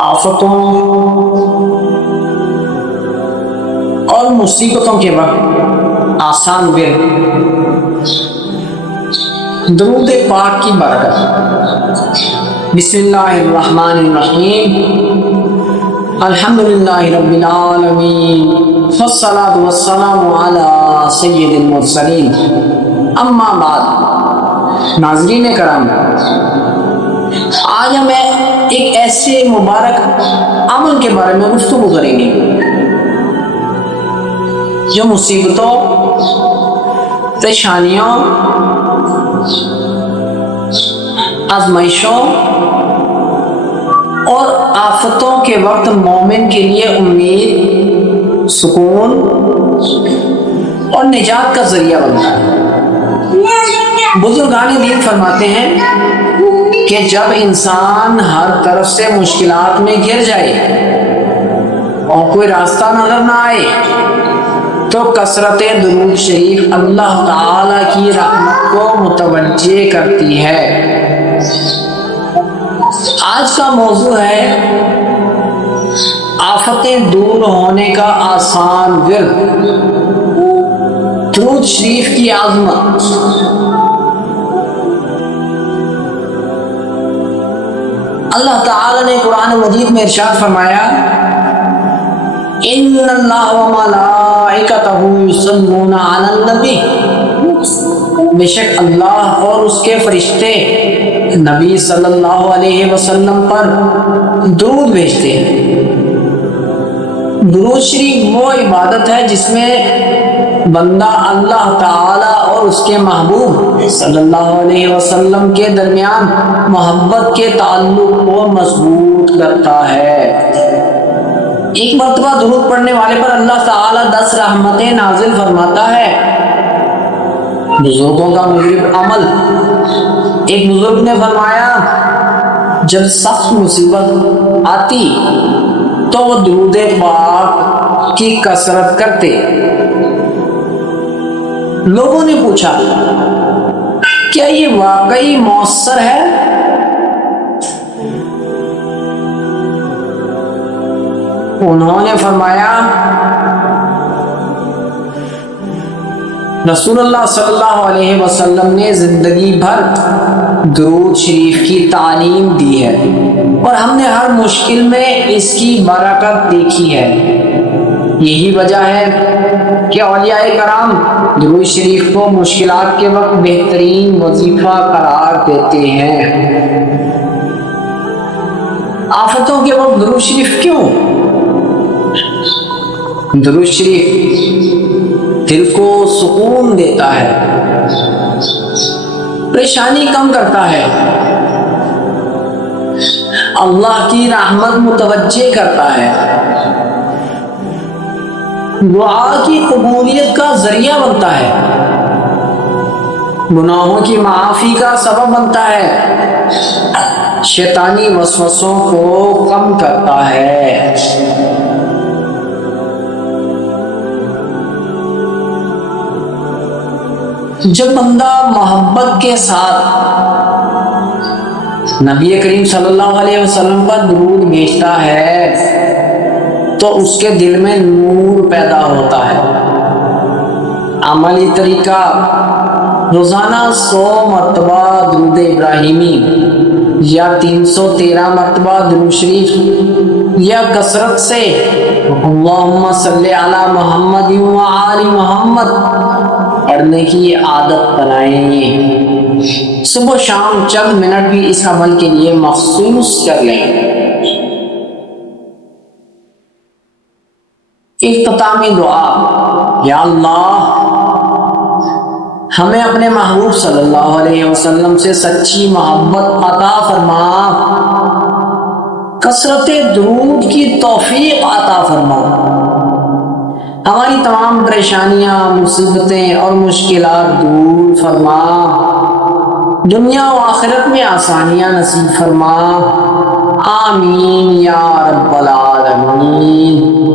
آفتوں اور مصیبتوں کے وقت آسان ورد درود پاک کی برکت۔ بسم اللہ الرحمن الرحیم، الحمدللہ رب العالمین، والصلاة والسلام علی سید المرسلین، اما بعد۔ ناظرین کرام، آج ہمیں ایک ایسے مبارک عمل کے بارے میں گفتگو کریں گے جو مصیبتوں، پریشانیوں، آزمائشوں اور آفتوں کے وقت مومن کے لیے امید، سکون اور نجات کا ذریعہ بنتا ہے۔ بزرگان دین فرماتے ہیں کہ جب انسان ہر طرف سے مشکلات میں گر جائے اور کوئی راستہ نظر نہ آئے تو کثرت درود شریف اللہ تعالی کی رحمت کو متوجہ کرتی ہے۔ آج کا موضوع ہے آفتیں دور ہونے کا آسان ورد، درود شریف کی عظمت۔ اللہ تعالی نے قرآن مجید میں ارشاد فرمایا، ان اللہ وملائکتہ یصلون علی النبی، بے شک اللہ اور اس کے فرشتے نبی صلی اللہ علیہ وسلم پر درود بھیجتے ہیں۔ درود شریف وہ عبادت ہے جس میں بندہ اللہ تعالی اور اس کے محبوب صلی اللہ علیہ وسلم کے درمیان محبت کے تعلق کو مضبوط کرتا ہے۔ ایک مرتبہ درود پڑھنے والے پر اللہ تعالی 10 رحمتیں نازل فرماتا ہے۔ بزرگوں کا مغرب عمل۔ ایک بزرگ نے فرمایا، جب سخت مصیبت آتی تو وہ درود پاک کی کثرت کرتے۔ لوگوں نے پوچھا، کیا یہ واقعی مؤثر ہے؟ انہوں نے فرمایا، رسول اللہ صلی اللہ علیہ وسلم نے زندگی بھر درود شریف کی تعلیم دی ہے اور ہم نے ہر مشکل میں اس کی برکت دیکھی ہے۔ یہی وجہ ہے کہ اولیاء کرام درود شریف کو مشکلات کے وقت بہترین وظیفہ قرار دیتے ہیں۔ آفتوں کے وقت درود شریف کیوں؟ درود شریف دل کو سکون دیتا ہے، پریشانی کم کرتا ہے، اللہ کی رحمت متوجہ کرتا ہے، دعا کی قبولیت کا ذریعہ بنتا ہے، گناہوں کی معافی کا سبب بنتا ہے، شیطانی وسوسوں کو کم کرتا ہے۔ جب بندہ محبت کے ساتھ نبی کریم صلی اللہ علیہ وسلم پر درود بھیجتا ہے تو اس کے دل میں نور پیدا ہوتا ہے۔ عملی طریقہ، روزانہ 100 مرتبہ درود ابراہیمی یا 313 مرتبہ درود شریف یا کثرت سے اللہم صلی علی محمد و آل محمد پڑھنے کی عادت بنائیں۔ صبح و شام چند منٹ بھی اس عمل کے لیے مخصوص کر لیں۔ اختتامی دعا، یا اللہ ہمیں اپنے محبوب صلی اللہ علیہ وسلم سے سچی محبت عطا فرما، کثرت درود کی توفیق عطا فرما، ہماری تمام پریشانیاں، مصیبتیں اور مشکلات دور فرما، دنیا و آخرت میں آسانیاں نصیب فرما، آمین یا رب العالمین۔